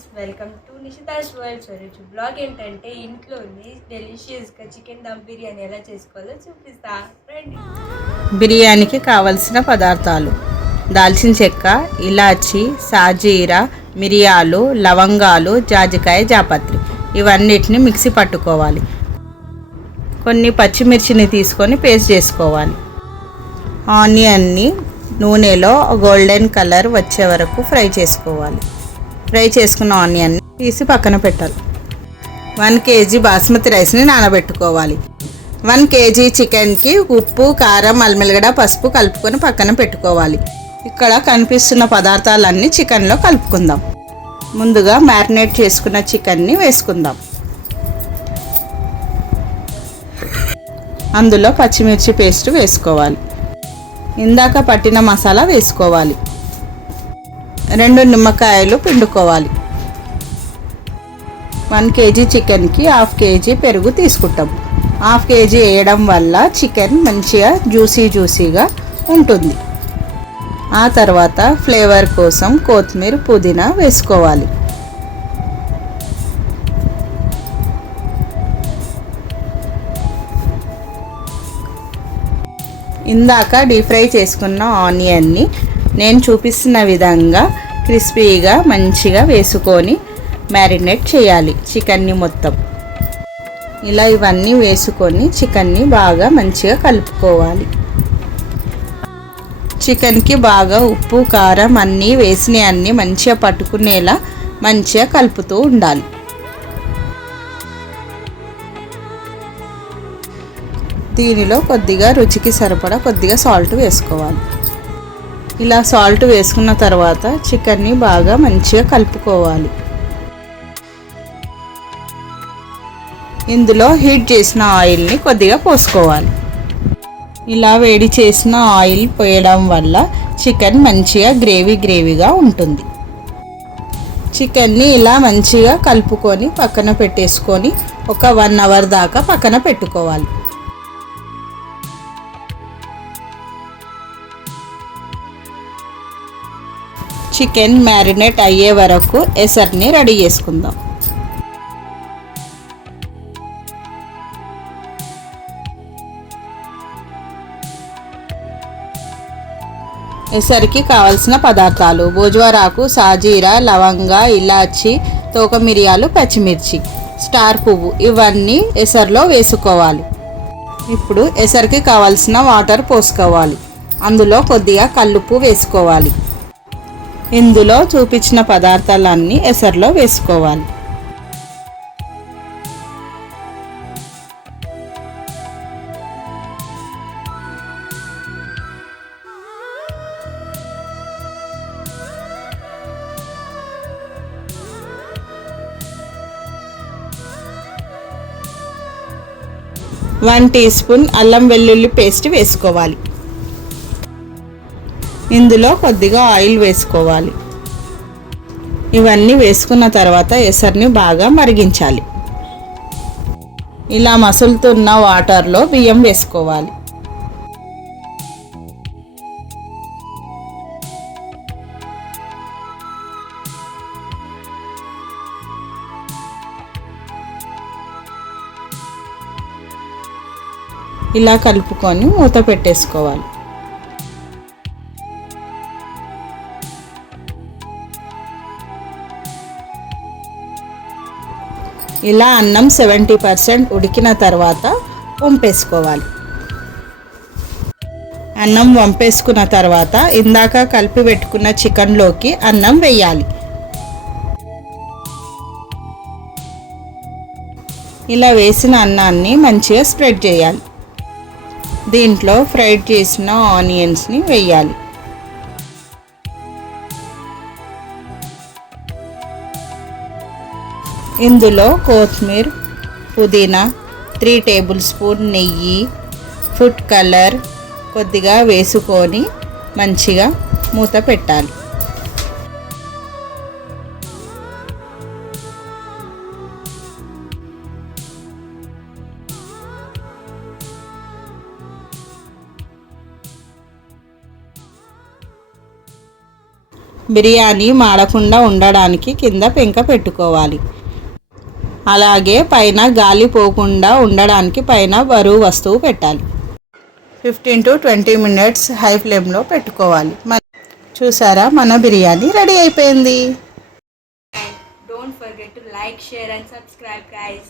Friends, welcome to Nishita's world. ఈరోజు blog ఏంటంటే ఇంట్లోని డెలిషియస్గా చికెన్ దమ్ బిర్యానీ ఎలా చేసుకోవాలో చూపిస్తా రండి. బిర్యానీకి కావలసిన పదార్థాలు: దాల్చిన చెక్క, ఇలాచి, సాజీరా, మిరియాలు, లవంగాలు, జాజికాయ, జాపత్రి. ఇవన్నిటిని మిక్సీ పట్టుకోవాలి. కొన్ని పచ్చిమిర్చిని తీసుకొని పేస్ట్ చేసుకోవాలి. ఆనియన్ని నూనెలో గోల్డెన్ కలర్ వచ్చే వరకు ఫ్రై చేసుకోవాలి. ఫ్రై చేసుకున్న ఆనియన్ని తీసి పక్కన పెట్టాలి. 1 kg బాస్మతి రైస్ని నానబెట్టుకోవాలి. 1 kg చికెన్కి ఉప్పు, కారం, అల్లిగడ్డ, పసుపు కలుపుకొని పక్కన పెట్టుకోవాలి. ఇక్కడ కనిపిస్తున్న పదార్థాలన్నీ చికెన్లో కలుపుకుందాం. ముందుగా మ్యారినేట్ చేసుకున్న చికెన్ని వేసుకుందాం. అందులో పచ్చిమిర్చి పేస్ట్ వేసుకోవాలి. ఇందాక పట్టిన మసాలా వేసుకోవాలి. 2 నిమ్మకాయలు పిండుకోవాలి. 1 kg చికెన్కి 1/2 kg పెరుగు తీసుకుంటాం. 1/2 kg వేయడం వల్ల చికెన్ మంచిగా జ్యూసీగా ఉంటుంది. ఆ తర్వాత ఫ్లేవర్ కోసం కొత్తిమీర, పుదీనా వేసుకోవాలి. ఇందాక డీప్ ఫ్రై చేసుకున్న ఆనియన్ని నేను చూపిస్తున్న విధంగా క్రిస్పీగా మంచిగా వేసుకొని మ్యారినేట్ చేయాలి. చికెన్ని మొత్తం ఇలా ఇవన్నీ వేసుకొని చికెన్ని బాగా మంచిగా కలుపుకోవాలి. చికెన్కి బాగా ఉప్పు, కారం అన్నీ వేసినవన్నీ మంచిగా పట్టుకునేలా మంచిగా కలుపుతూ ఉండాలి. దీనిలో కొద్దిగా రుచికి సరిపడా కొద్దిగా సాల్ట్ వేసుకోవాలి. ఇలా సాల్ట్ వేసుకున్న తర్వాత చికెన్ని బాగా మంచిగా కలుపుకోవాలి. ఇందులో హీట్ చేసిన ఆయిల్ని కొద్దిగా పోసుకోవాలి. ఇలా వేడి చేసిన ఆయిల్ పోయడం వల్ల చికెన్ మంచిగా గ్రేవీగా ఉంటుంది. చికెన్ని ఇలా మంచిగా కలుపుకొని పక్కన పెట్టేసుకొని ఒక 1 hour దాకా పక్కన పెట్టుకోవాలి. చికెన్ మ్యారినేట్ అయ్యే వరకు ఎసర్ని రెడీ చేసుకుందాం. ఎసరికి కావలసిన పదార్థాలు: భోజ్వారాకు, సాజీరా, లవంగా, ఇలాచి, తోక మిరియాలు, పచ్చిమిర్చి, స్టార్ పువ్వు ఇవన్నీ ఎసర్లో వేసుకోవాలి. ఇప్పుడు ఎసరికి కావలసిన వాటర్ పోసుకోవాలి. అందులో కొద్దిగా కల్లుప్పు వేసుకోవాలి. ఇందులో చూపించిన పదార్థాలన్నీ ఎసర్లో వేసుకోవాలి. వన్ టీ స్పూన్ అల్లం వెల్లుల్లి పేస్ట్ వేసుకోవాలి. ఇందులో కొద్దిగా ఆయిల్ వేసుకోవాలి. ఇవన్నీ వేసుకున్న తర్వాత ఎసర్ని బాగా మరిగించాలి. ఇలా మసులుతున్న వాటర్లో బియ్యం వేసుకోవాలి. ఇలా కలుపుకొని మూత పెట్టేసుకోవాలి. ఇలా అన్నం 70% ఉడికిన తర్వాత వంపేసుకోవాలి. అన్నం వంపేసుకున్న తర్వాత ఇందాక కలిపి పెట్టుకున్న చికెన్లోకి అన్నం వేయాలి. ఇలా వేసిన అన్నాన్ని మంచిగా స్ప్రెడ్ చేయాలి. దీంట్లో ఫ్రైడ్ చేసిన ఆనియన్స్ని వేయాలి. ఇందులో కొత్తిమీర, పుదీనా, 3 tablespoon నెయ్యి, ఫుడ్ కలర్ కొద్దిగా వేసుకొని మంచిగా మూత పెట్టాలి. బిర్యానీ మాడకుండా ఉండడానికి కింద పెంక పెట్టుకోవాలి. అలాగే పైన గాలి పోకుండా ఉండడానికి పైన బరువు వస్తువు పెట్టాలి. 15 to 20 minutes హై ఫ్లేమ్లో పెట్టుకోవాలి. చూసారా, మన బిర్యానీ రెడీ అయిపోయింది. Don't forget to like, share and subscribe, guys.